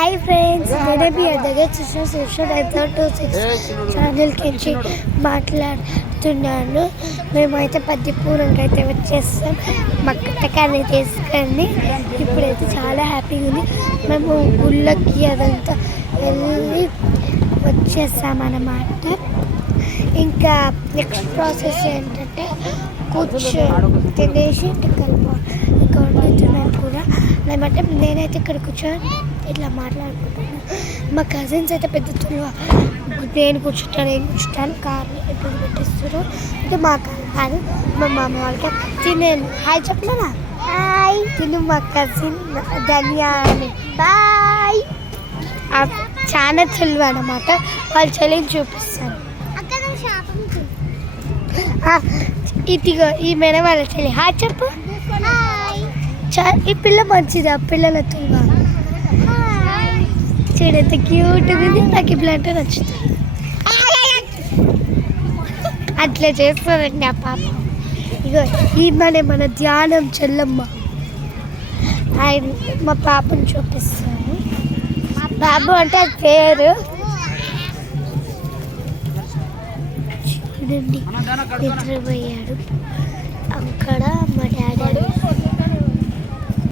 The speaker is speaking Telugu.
హాయ్ ఫ్రెండ్స్, నేను మీ దగ్గర శిక్షణ 26 ఛానల్కి మాట్లాడుతున్నాను. మేమైతే పద్దిపూరంకి అయితే వచ్చేస్తాం. మా కట్టకాన్ని తీసుకొని ఇప్పుడైతే చాలా హ్యాపీగా ఉంది. మేము గుళ్ళకి అదంతా వెళ్ళి వచ్చేసామన్నమాట. ఇంకా నెక్స్ట్ ప్రాసెస్ ఏంటంటే కూర్చో తినేసి ఇంకా వండుతున్నాను కూడా. లేమంటే నేనైతే ఇక్కడ కూర్చొని ఇట్లా మాట్లాడుకుంటున్నాను. మా కజిన్స్ అయితే పెద్ద నేను కూర్చుంటాను కార్ని ఎప్పుడు పెట్టిస్తారు. అంటే మా కారు కాదు, మా మామ వాళ్ళకి తినేను. హాయ్ చెప్పనా? హాయ్. తిను మా కజిన్ ధన్యా అని. బాయ్. చాలా చెల్లు అన్నమాట. వాళ్ళ చెల్లిని చూపిస్తాను. ఇదిగో ఈ మేడ వాళ్ళ చెల్లి. హాయ్ చెప్పు. ఈ పిల్ల మంచిదా? పిల్లల తుల్వా చూడంత క్యూట్ ఉంది. నాకు ఈ పిల్ల అంటే నచ్చుతుంది. అట్లా చేస్తుందండి ఆ పాప. ఇగో ఈమెనే మన ధ్యానం చెల్లమ్మ. మా పాపను చూపిస్తాను. బాబు అంటే అది పేరు. చూడండి నిద్రపోయాడు. అక్కడ మా డాడీ